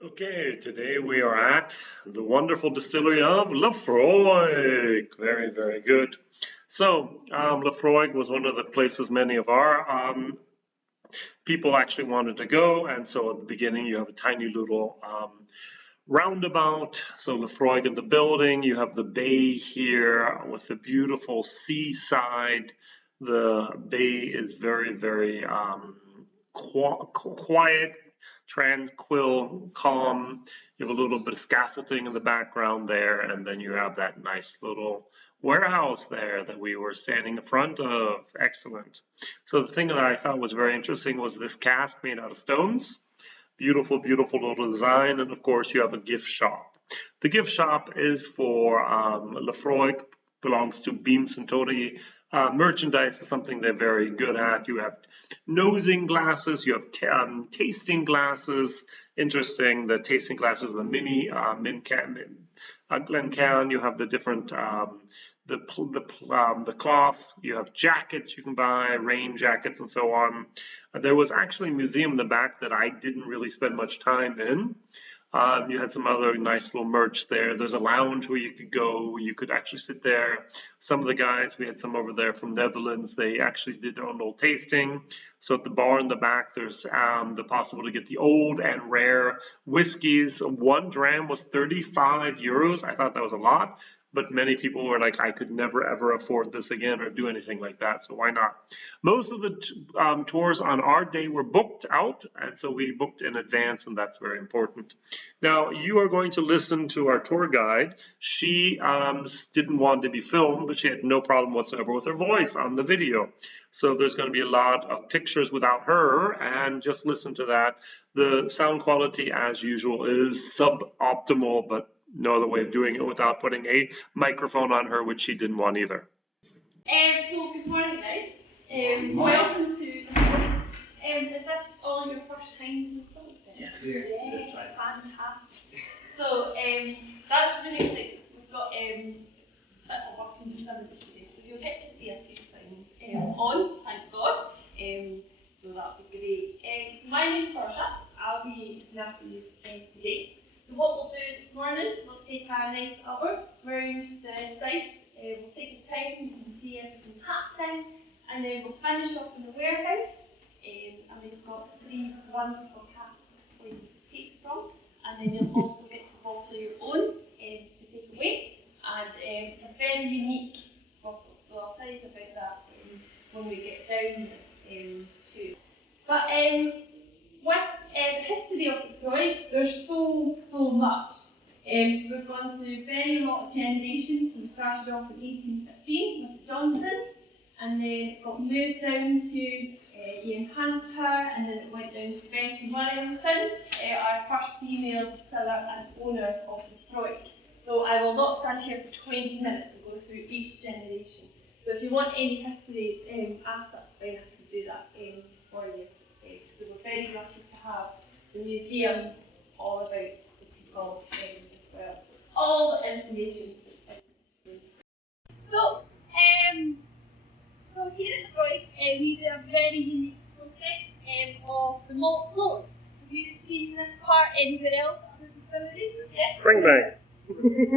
Okay, today we are at the wonderful distillery of Laphroaig. Very, very good. So, Laphroaig was one of the places many of our people actually wanted to go. And so at the beginning, you have a tiny little roundabout. So Laphroaig in the building, you have the bay here with the beautiful seaside. The bay is very, very quiet, tranquil, calm. You have a little bit of scaffolding in the background there, and then you have that nice little warehouse there that we were standing in front of. Excellent. So the thing that I thought was very interesting was this cask made out of stones. Beautiful, beautiful little design. And of course, you have a gift shop. The gift shop is for Laphroaig, belongs to Beam Suntory. Merchandise is something they're very good at. You have nosing glasses, you have tasting glasses. Interesting, the tasting glasses, the mini Glencairn. You have the different the cloth. You have jackets you can buy, rain jackets, and so on. There was actually a museum in the back that I didn't really spend much time in. You had some other nice little merch there. There's a lounge where you could go, where you could actually sit there. Some of the guys, we had some over there from Netherlands, they actually did their own little tasting. So at the bar in the back, there's the possibility to get the old and rare whiskeys. 1 dram was 35 euros. I thought that was a lot, but many people were like, I could never ever afford this again or do anything like that, so why not? Most of the tours on our day were booked out, and so we booked in advance, and that's very important. Now, you are going to listen to our tour guide. She didn't want to be filmed, but she had no problem whatsoever with her voice on the video. So there's going to be a lot of pictures without her, and just listen to that. The sound quality, as usual, is suboptimal, but no other way of doing it without putting a microphone on her, which she didn't want either. So good morning, guys. Welcome to the Laphroaig. Is this all your first time to the Laphroaig? Yes. Yes, fantastic. So that's really exciting. We've got a working facility today, so you'll get to see a few things on, thank God. So that'll be great. So my name's Saoirse. I'll be looking after you today. So what we'll do this morning, we'll take a nice hour round the site. We'll take the time so you can see everything happening, and then we'll finish off in the warehouse. And we've got 3 wonderful casks for you to taste from, and then you'll also get to bottle your own to take away. And it's a very unique bottle, so I'll tell you about that when we get down to it. But with the history of Laphroaig, there's so much. We've gone through very lot of generations. So we started off in 1815 with the Johnsons, and then it got moved down to Ian Hunter, and then it went down to Bessie Williamson, our first female distiller and owner of Laphroaig. So I will not stand here for 20 minutes and go through each generation. So if you want any history asked, that's fine, I can do that for you. So we're very lucky to have the museum all about the people as well. So all the information. So, so here at Laphroaig, we do a very unique process of the malt floors. Have you seen this part anywhere else at other distilleries? Yes. Springbank.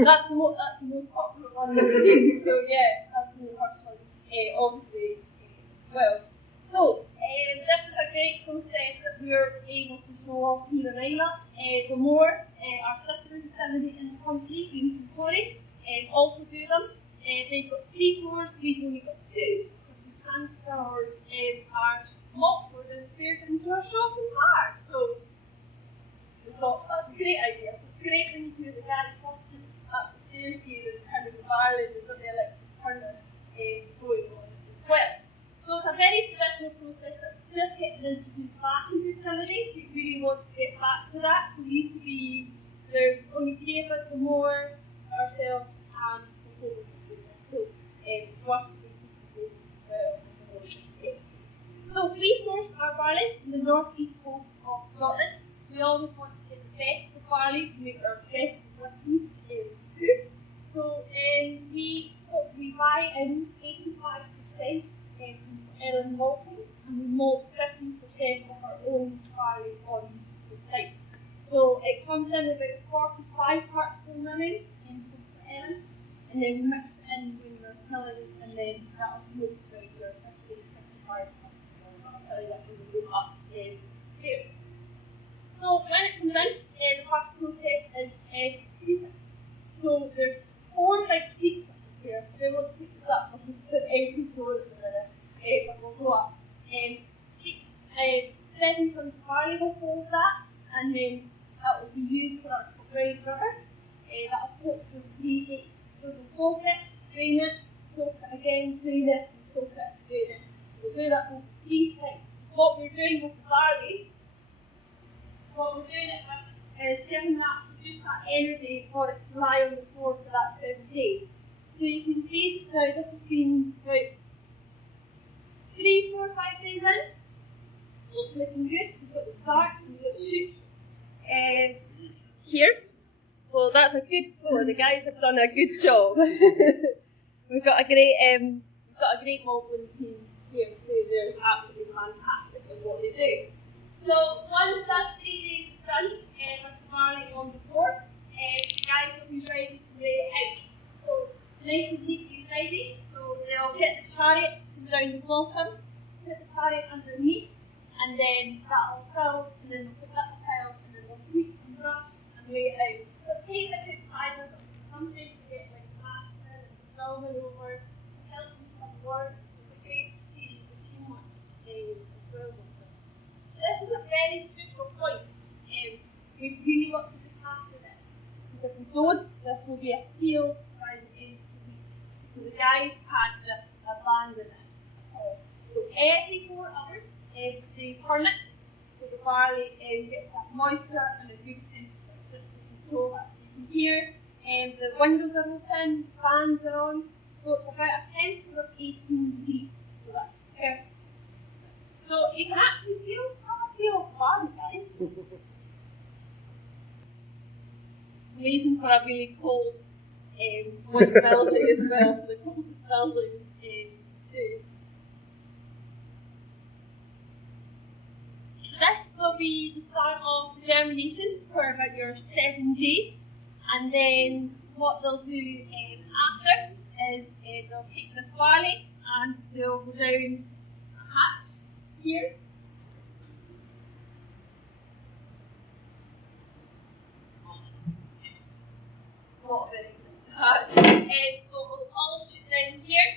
That's the most popular one that we've seen. So yeah, that's the first one. Obviously, well. So this is a great process that we're able to show off here in Islay. The more our sister distillery in the country, Beam Suntory, also do them. They've got 3 floors, we've only got 2 because we transferred our malt floor downstairs into our shop in Bar. So we thought that's a great idea. So it's great when you hear the guy talking up the stairs here and turning the barley, they've got the electric turner going on as well. So it's a very traditional process that's just getting introduced back in distilleries. We really want to get back to that. So we used to be, there's only 3 of us, the more, ourselves, and the whole. So it's worked basically as well. So we source our barley from the northeast coast of Scotland. We always want to get the best of barley to make our best whiskeys too. So we buy in 85% from Malting, and we malt 15% of our own barley on the site. So it comes in about 45 parts per million per annum, and then we mix it in when we're killing, and then that'll smoke about your 50, 55 parts per million. I'll tell you that when we go up stairs. So when it comes in, the first process is steeping. So there's 4 big steeps up here. We won't steep this up because it's an empty floor at the minute, but we'll go up. Steep 7 tons of barley will hold that, and then that will be used for our red river. That'll soak for 3 days. So we'll soak it, drain it, soak it again, drain it, and soak it, drain it. We'll do that 3 times. What we're doing with the barley, is giving that, produce that energy for it to lie on the floor for that 7 days. So you can see just now this has been about 3, 4, 5 days in. So it's looking good. We've got the starch and we've got shoots here. So that's a good floor. The guys have done a good job. We've got a great Malting team here too. They're absolutely fantastic at what they do. So once that 3 days is done, with the barley on the floor, the guys will be ready to lay it out. So nice and neatly tidy. So they'll get the chariot to come down the bottom, put the chariot underneath, and then that'll fill, and then they'll put that pile, and then they'll sweep and brush and lay it out. So it takes a good 5 minutes. Sometimes they get like plaster and filming over, helping some work. It's a great to see the teamwork as well with it. This is a very crucial point. We've really got to look after this. Because if we don't, this will be a field by the end of the week. So the guys can't just abandon it at all. So every 4 hours, they turn it so the barley gets that moisture and a good temperature just to control that. So you can hear the windows are open, fans are on. So it's about a temperature of 18 degrees. So that's perfect. So you can actually have a feel of barley, guys. Amazing for a really cold one building as well, for the coldest building too. So this will be the start of the germination for about your 7 days, and then what they'll do after is they'll take this barley and they'll go down a hatch here. What of it is in the hatch. So it'll all shoot down here,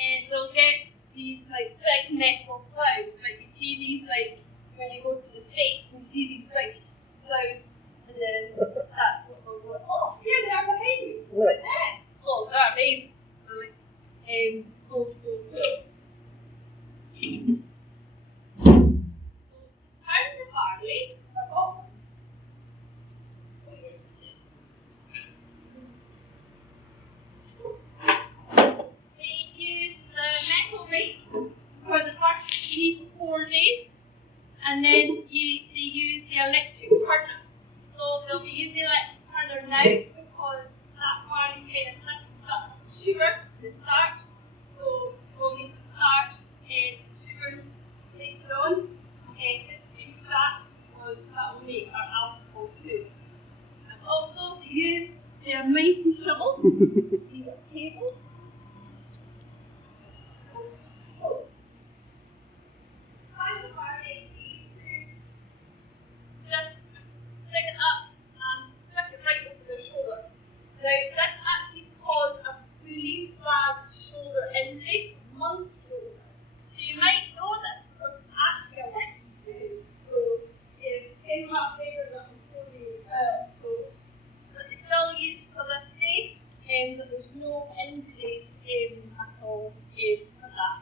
and they'll get these like big metal clouds. Like you see these like when you go to the States and you see these big clouds, and then that's what they'll go. Oh, here they are behind me. Like that. So they're amazing. They're like so cool. So to turn the barley, I've got one. Oh yes, they use the metal rake for the first 3 to 4 days, and then they use the electric turner. So they'll be using the electric turner now because that barley kind of liquids up sugar and starch. So we'll need to starch the sugars later on to extract, because that will make our alcohol too. And also they used their mighty shovel. These are tables. So find the barley, just pick it up and pick it right over their shoulder. Now this actually caused a really bad shoulder injury, monkey shoulder. So you might know this because it's actually a whiskey too. So in that favour that was story but they still use it to this day, but there's no injuries at all for that.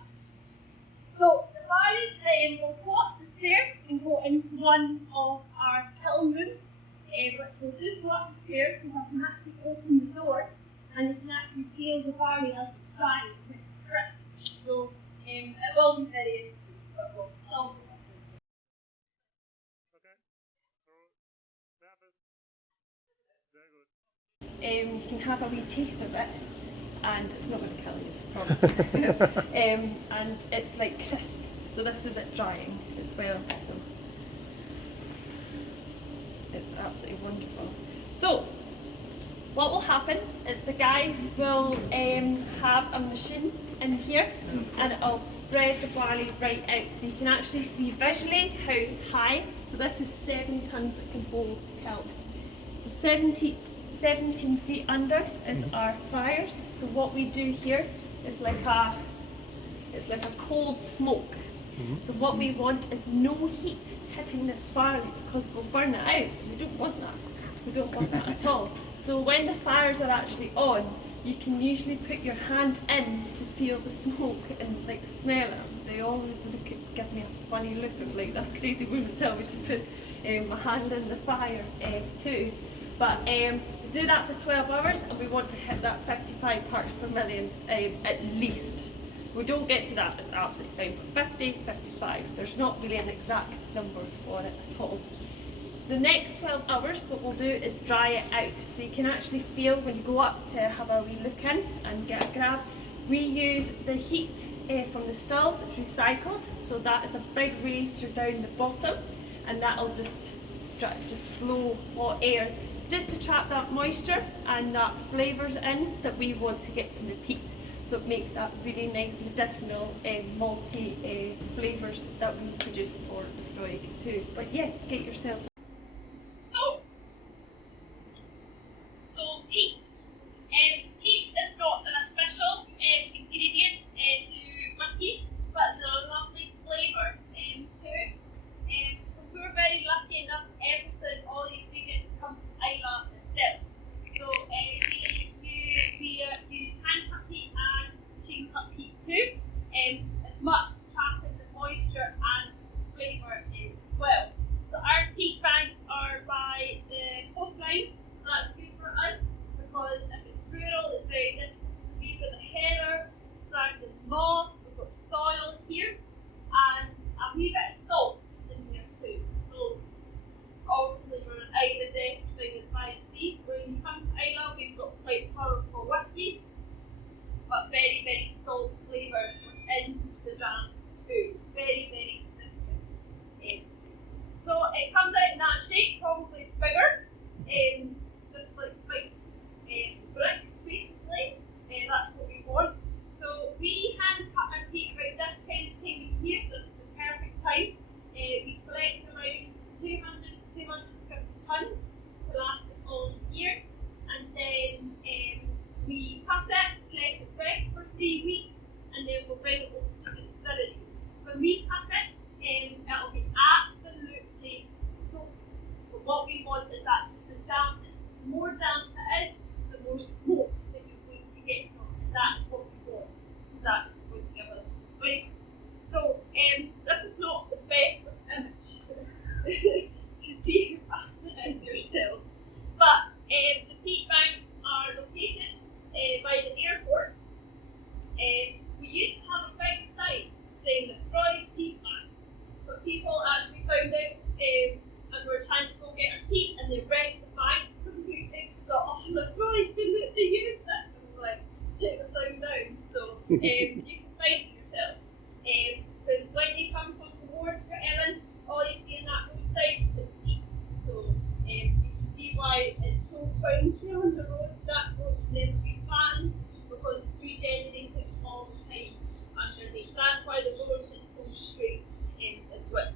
So the barley will go up the stair and go into one of our kiln rooms, which will just go up the stair because I can actually open the door and you can actually feel the barley as it's drying, it's crisp. So it will be very interesting, but we'll still go up this way. Okay, so that is very good. You can have a wee taste of it, and it's not going to kill you, I promise. And it's like crisp, so this is it drying as well. So It's absolutely wonderful. So, what will happen is the guys will have a machine in here, and it'll spread the barley right out, so you can actually see visually how high. So this is 7 tons that can hold kelp. So 17 feet under is our fires. So what we do here is like a cold smoke. So what we want is no heat hitting this barley, because we'll burn it out. We don't want that. We don't want that at all. So when the fires are actually on, you can usually put your hand in to feel the smoke and like smell it. They always give me a funny look of like, this crazy woman's telling me to put my hand in the fire too. But do that for 12 hours, and we want to hit that 55 parts per million at least. If we don't get to that, it's absolutely fine, but 50, 55, there's not really an exact number for it at all. The next 12 hours, what we'll do is dry it out, so you can actually feel when you go up to have a wee look in and get a grab. We use the heat from the stills, it's recycled, so that is a big radiator down the bottom, and that'll just blow hot air just to trap that moisture and that flavours in that we want to get from the peat. So it makes that really nice medicinal malty flavours that we produce for Laphroaig too. But yeah, get yourselves. So peat. Peat is not an official ingredient to whiskey, but it's a lovely flavour too. So we're very lucky enough, all the ingredients come from Islay itself. So we use hand-cut peat and machine-cut peat too, as much as trapping the moisture and flavour as well. So our peat banks are by the coastline, so that's good for us, because if it's rural, it's very difficult. We've got the heather, scragged moss, we've got soil here, and a wee bit of salt in there too. So obviously we're an Islay deck thing is by the sea, so when you come to Islay, we've got quite powerful whiskies, but very, very salt flavour within the drams too. Very, very significant. So it comes out in that shape, probably bigger, just like bricks basically. That's what we want. So we hand cut our peat about this kind of time of year. This is the perfect time. We collect around 200 to 250 tons to last us all year, and then we cut it, let it rest for 3 weeks, and then we'll bring it over to the distillery. When we cut it, it'll be absolutely soaked. But what we want is that just the dampness. The more damp it is, the more smoke that you're going to get from it. That is what we want, because that is going to give us flavour. So this is not the best image. You see how fast it is yourselves. But the peat banks are located by the airport. We used to have a big sign saying Laphroaig peat banks, but people actually found out and were trying to go get our peat, and they wrecked the banks completely. So they thought, oh, Laphroaig, they use this, and we're like, take the sign down. So you can find it yourselves. Because when you come from the ward for Ellen, all you see on that roadside is peat. So you can see why it's so bouncy on the road. That road can never be flattened, because it's regenerating all the time underneath. That's why the road is so straight as well.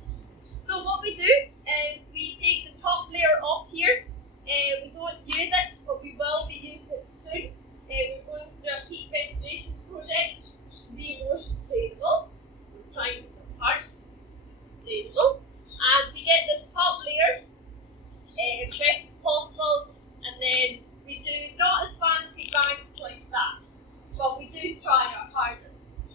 So what we do is we take the top layer off here. We don't use it, but we will be using it soon. We're going through a peat restoration project to be more sustainable. We're trying to work hard to be sustainable. And we get this top layer best as possible, and then we do not as fancy banks like that, but we do try our hardest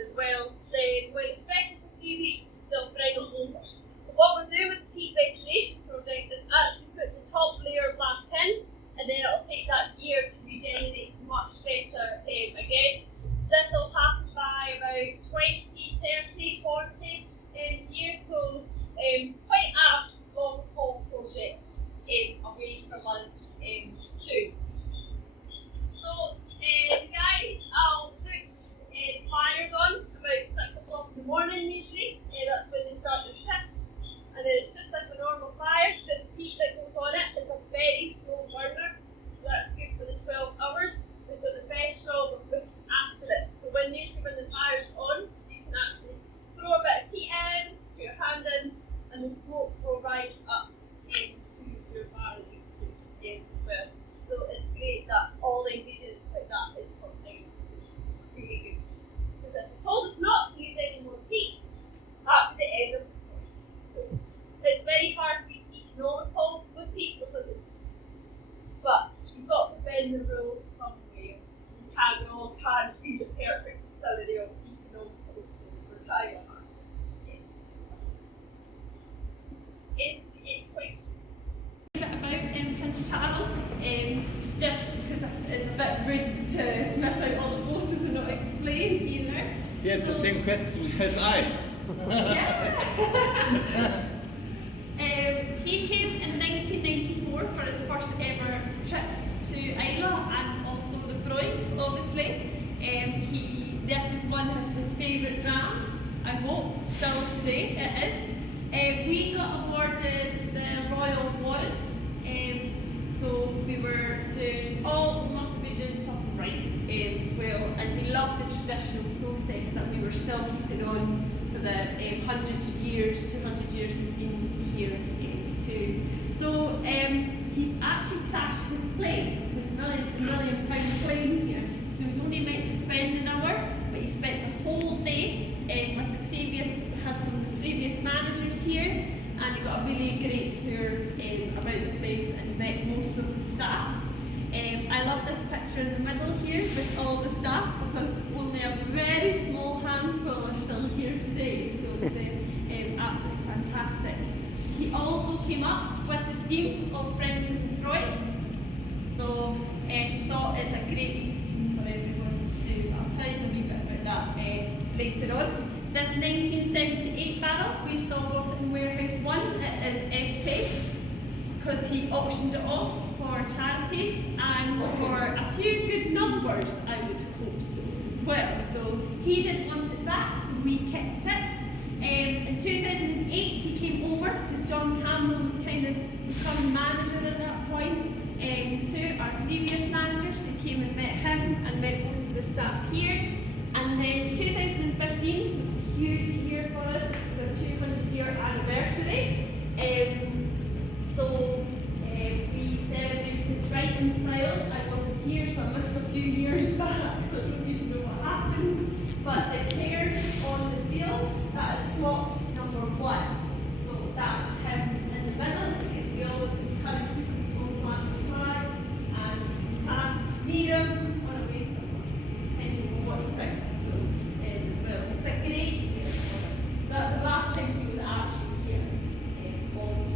as well. Then when it's rested for 3 weeks, they'll bring it over. So what we're doing with the peat restoration project is actually put the top layer back in, and then it'll take that year to regenerate much better again. This will happen by about 20, 30, 40 years, so quite a long haul project away from us too. So guys, I'll put fires on about 6 o'clock in the morning usually. That's when they start their shift, and then it's just like a normal fire, just peat that goes on it is a very slow burner, so that's good for the 12 hours. They've got the best job of looking after it. So when the fire's on, you can actually throw a bit of peat in, put your hand in, and the smoke will rise up into your barrel as well. So it's great that all the ingredients like that is from Ireland. Really good. Because if they told us not to use any more peat, that would be the end of the point. So it's very hard to be economical with peat because but you've got to bend the rules some way. Can't be the perfect distillery of economical, so we're trying our hardest. Any questions? A bit about Prince Charles, just because it's a bit rude to miss out all the photos and not explain, you know. Yeah, it's the same question as I. Yeah. He came in 1994 for his first ever trip to Islay and also Laphroaig, obviously. This is one of his favourite drams, I hope, still today it is. We got awarded the Royal Warrant, so we were must have been doing something right as well, and he loved the traditional process that we were still keeping on for the hundreds of years, 200 years we've been here too. So he actually crashed his plane, his million pound plane here. So he was only meant to spend an hour, but he spent the whole day had some of the previous managers here, and he got a really great tour about the place and met most of the staff. I love this picture in the middle here with all the staff because only a very small handful are still here today, so it's absolutely fantastic. He also came up with the scheme of Friends of Laphroaig, so he thought it's a great scheme for everyone to do. I'll tell you a wee bit about that later on. This 1978 barrel, we still got it in Warehouse 1, it is empty because he auctioned it off for charities and for a few good numbers, I would hope so as well. So he didn't want it back, so we kept it. In 2008 he came over because John Campbell was kind of becoming manager at that point to our previous managers. So he came and met him and met most of the staff here. And then 2015 was a huge year for us. It was our 200-year anniversary. So we celebrated right in style. I wasn't here, so I missed a few years back, so I don't even know what happened. But the pairs on the field, that is plot number 1. So that's him in the middle. We always encourage people to go and plant the flag and can't meet him on a way depending on what he thinks. So as well. So it's a great year for him. So that's the last time he was actually here. Also,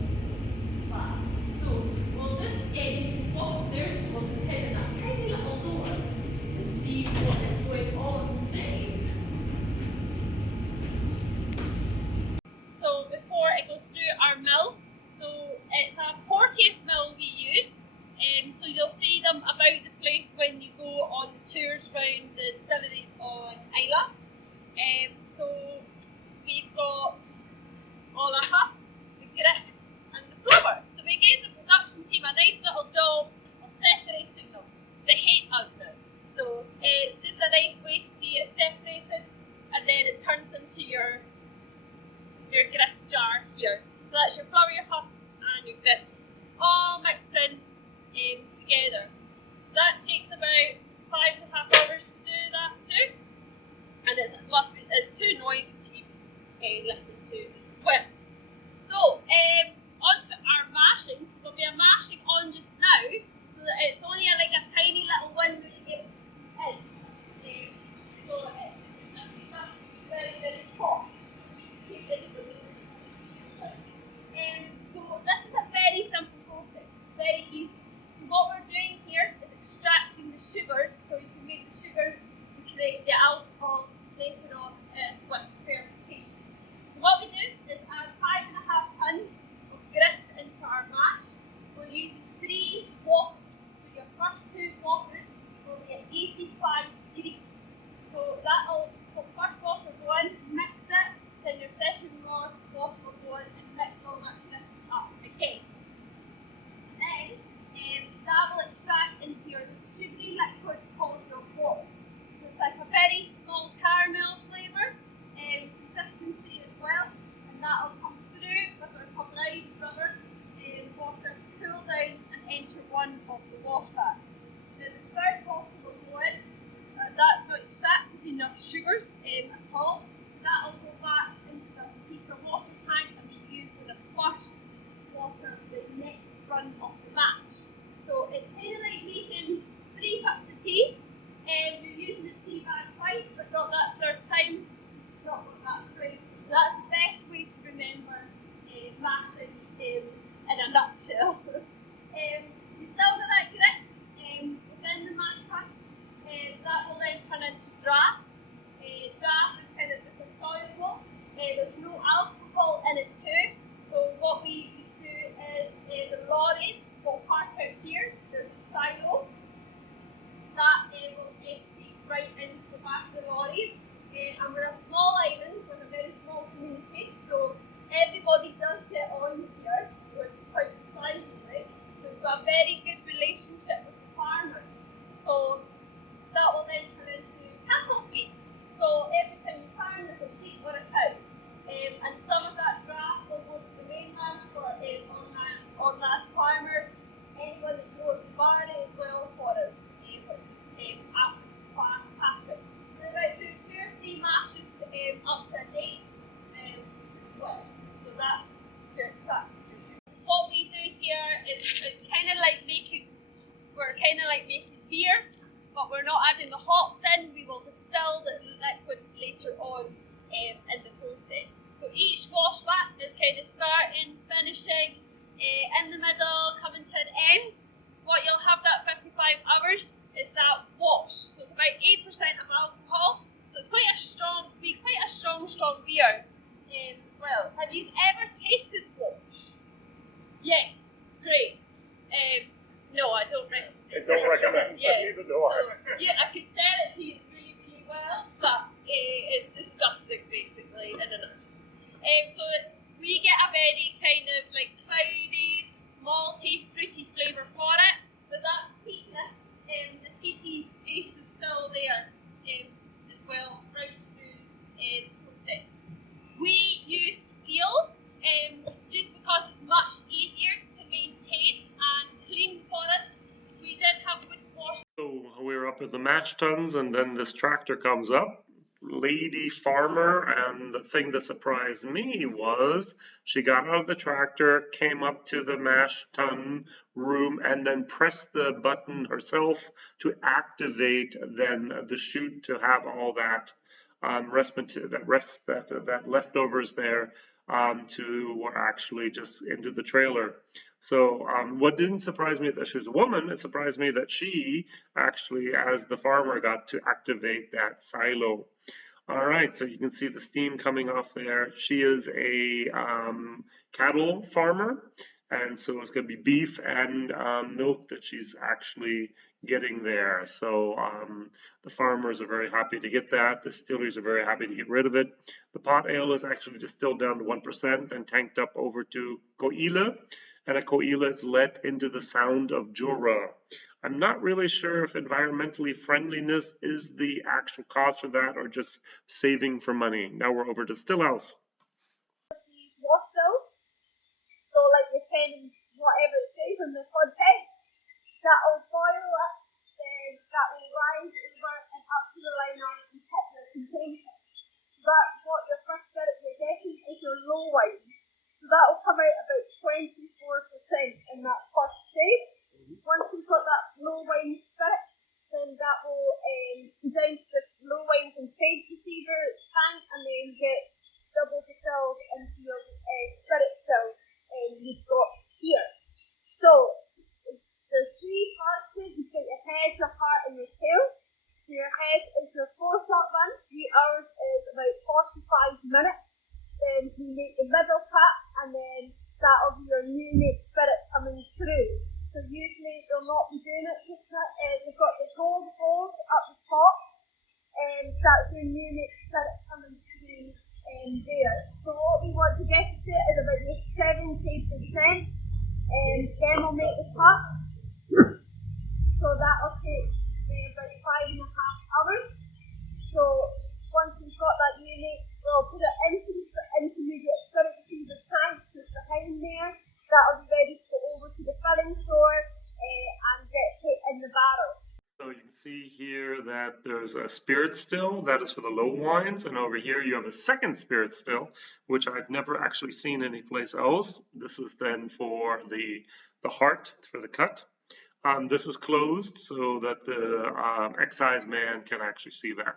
so we'll just walk upstairs, we'll just head in that tiny little door and see what is going on today. So before it goes through our mill, so it's a Porteous mill we use. So you'll see them about the place when you go on the tours around the distilleries on Islay. So we've got all our husks, the grits and the flour. So we gave the production team a nice little job of separating them. They hate us now. So it's just a nice way to see it separated, and then it turns into your grist jar here. So that's your flour, your husks and your grits all mixed in together. So that takes about 5.5 hours to do that too, and it's too noisy to even listen to as well. So on to our mashing. So there'll be a mashing on just now, so that it's only like a tiny little window you get to see in. So it's very, very hot. You can take this for you. So this is a very simple process. It's very easy. So what we're doing here is extracting the sugars, so you can make the sugars to create the alcohol later on with fermentation. So what we do is add 5.5 tons of grist into our mash. We're enter one of the wash vats. Now the third bottle will go in. That's not extracted enough sugars at all. So that will go back into the heater water tank and be used for the first water, the next run of the mash. So it's kind of like making 3 cups of tea, and you're using the tea bag twice, but not that third time. This is not what that right. So that's the best way to remember mashing in a nutshell. You still got that grist within the mash pack. That will then turn into draft. Draft is kind of just a soluble. There's no alcohol in it too. So what we do is the lorries will park out here. There's a silo that will empty right into the back of the lorries. And we're a small island with a very small community. So everybody does get on here, which is quite surprisingly. So we've got a very good relationship with the farmers. So that will then turn into cattle feed. So every time you turn, there's a sheep or a cow. And some of that draft will go to the mainland for on that farmers. Anyone that grows the barley as well for us, which is absolutely fantastic. So they might do 2 or 3 mashes up to a day as well. So that's your extract. What we do here is kind of like making beer, but we're not adding the hops in. We will distill the liquid later on in the process. So each wash vat is kind of starting, finishing, in the middle, coming to an end. What you'll have that 55 hours is that wash. So it's about 8% of alcohol. So it's quite a strong beer as well. Have you ever tasted wash? Yes, great. No, I don't recommend. I don't recommend. Yeah. Neither do I. So, yeah, I could sell it to you really, really well, but it's disgusting, basically, in a nutshell. So we get a very kind of like cloudy, malty, fruity flavour for it, but that peatness, the peaty taste is still there as well right through the process. We use steel just because it's much easier to maintain and clean for us. We did have wood wash. So we were up at the mash tuns, and then this tractor comes up, lady farmer, and the thing that surprised me was she got out of the tractor, came up to the mash tun room, and then pressed the button herself to activate then the chute to have all that that leftovers there to actually just into the trailer. So what didn't surprise me is that she was a woman. It surprised me that she actually, as the farmer, got to activate that silo. All right, so you can see the steam coming off there. She is a cattle farmer, and so it's going to be beef and milk that she's actually getting there. So the farmers are very happy to get that. The distilleries are very happy to get rid of it. The pot ale is actually distilled down to 1% and tanked up over to Ko'ila, and a Ko'ila is let into the Sound of Jura. I'm not really sure if environmentally friendliness is the actual cause for that or just saving for money. Now we're over to Stillhouse. These wash bills, so like the 10 whatever it says on the front page, that will boil up, then that will rise over and up to the liner and hit the container. But what your first spirit you're getting is your low wine. So that will come out about 24% in that first save. Once we've got that low wine spirit, then that will go down to the low wines and trade receiver tank and then get double distilled into your spirit still you've got here. So there's 3 parts to it. You've got your head, your heart and your tail. So your head is your 4-shot run. 3 hours is about 45 minutes. Then you make the middle cut and then that'll be your new make spirit coming through. So usually they'll not be doing it just they've got the gold balls up the top, and that's your new mix spirit coming through there. So what we want to get it to is about your 70%, and then we'll make the cut. So that'll take about 5.5 hours. So once we've got that new mix, we'll put it into the intermediate spirit receiver tank just behind there. That'll be ready to go over to the filling store, see here that there's a spirit still that is for the low wines, and over here you have a second spirit still, which I've never actually seen anyplace else. This is then for the heart, for the cut. This is closed so that the excise man can actually see that.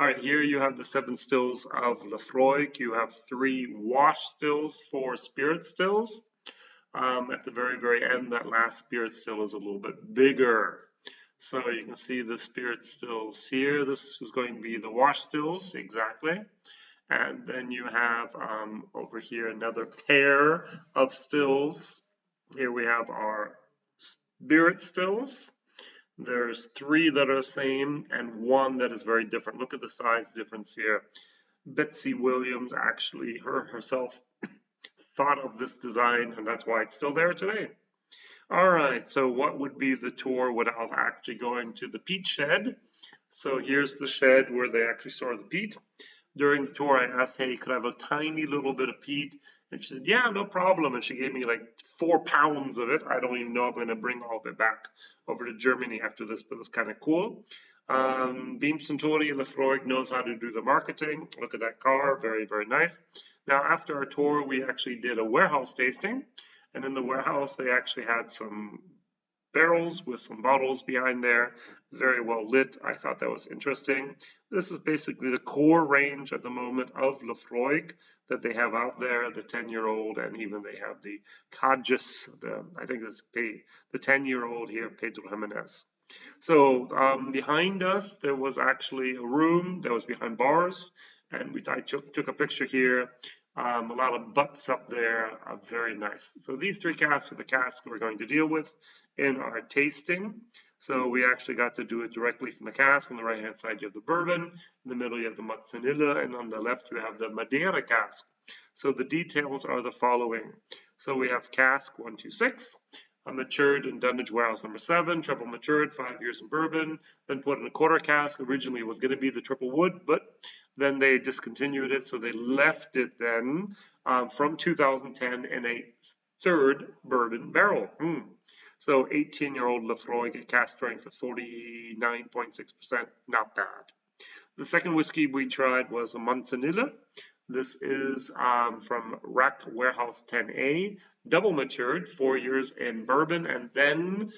All right, here you have the 7 stills of Laphroaig. You have 3 wash stills for spirit stills. At the very, very end, that last spirit still is a little bit bigger. So you can see the spirit stills here. This is going to be the wash stills, exactly. And then you have over here another pair of stills. Here we have our spirit stills. There's 3 that are the same and 1 that is very different. Look at the size difference here. Betsy Williams actually herself thought of this design, and that's why it's still there today. All right, so what would be the tour without actually going to the peat shed? So here's the shed where they actually store the peat. During the tour, I asked, hey, could I have a tiny little bit of peat? And she said, yeah, no problem. And she gave me like 4 pounds of it. I don't even know if I'm going to bring all of it back over to Germany after this, but it's kind of cool. Beam Suntory Laphroaig knows how to do the marketing. Look at that car, very, very nice. Now, after our tour, we actually did a warehouse tasting. And in the warehouse, they actually had some barrels with some bottles behind there, very well lit. I thought that was interesting. This is basically the core range at the moment of Laphroaig that they have out there, the 10-year-old, and even they have the Cadges, I think that's the 10-year-old here, Pedro Jimenez. So behind us, there was actually a room that was behind bars, and I took a picture here. A lot of butts up there, very nice. So these 3 casks are the casks we're going to deal with in our tasting. So we actually got to do it directly from the cask. On the right hand side you have the bourbon, in the middle you have the mozzarella, and on the left you have the Madeira cask. So the details are the following. So we have cask 126, matured in dunnage warehouse number 7, triple matured, 5 years in bourbon, then put in a quarter cask. Originally it was going to be the triple wood, but then they discontinued it, so they left it then from 2010 in a 3rd bourbon barrel. So 18-year-old Laphroaig cask strength for 49.6%, not bad. The second whiskey we tried was a Manzanilla. This is from Rack Warehouse 10A, double matured, 4 years in bourbon, and then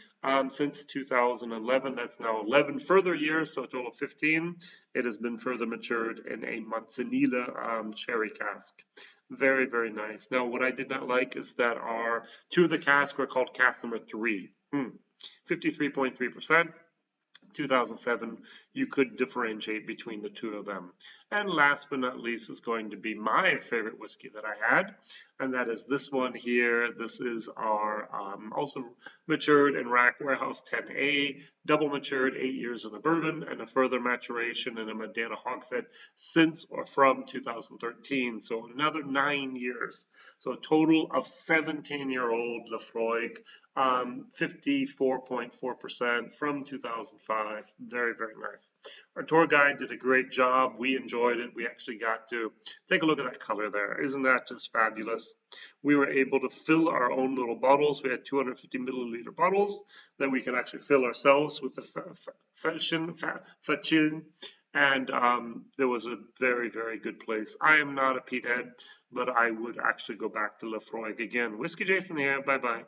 since 2011, that's now 11 further years, so a total of 15, it has been further matured in a Manzanilla sherry cask. Very, very nice. Now, what I did not like is that our 2 of the casks were called cask number 3, 53.3%. 2007, you could differentiate between the 2 of them. And last but not least is going to be my favorite whiskey that I had, and that is this one here. This is our also matured in Rack Warehouse 10A, double matured, 8 years in a bourbon, and a further maturation in a Madeira hogshead since or from 2013, so another 9 years. So a total of 17-year-old Laphroaig, 54.4% from 2005. Very, very nice. Our tour guide did a great job. We enjoyed it. We actually got to take a look at that color there. Isn't that just fabulous? We were able to fill our own little bottles. We had 250 milliliter bottles that we could actually fill ourselves with the Fätschin, and there was a very, very good place. I am not a peat head, but I would actually go back to Laphroaig again. Whiskey Jason here. Bye-bye.